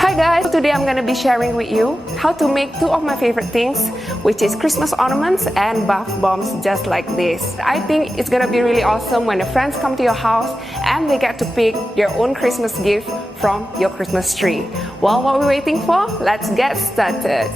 Hi guys, today I'm gonna be sharing with you how to make two of my favorite things, which is Christmas ornaments and bath bombs just like this. I think it's gonna be really awesome when the friends come to your house and they get to pick their own Christmas gift from your Christmas tree. Well, what are we waiting for? Let's get started.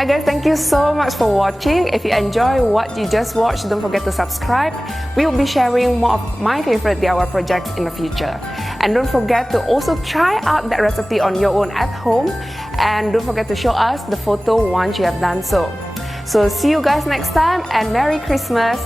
Hi guys, thank you so much for watching. If you enjoy what you just watched, don't forget to subscribe. We will be sharing more of my favorite DIY projects in the future. And don't forget to also try out that recipe on your own at home. And don't forget to show us the photo once you have done so. So see you guys next time and Merry Christmas!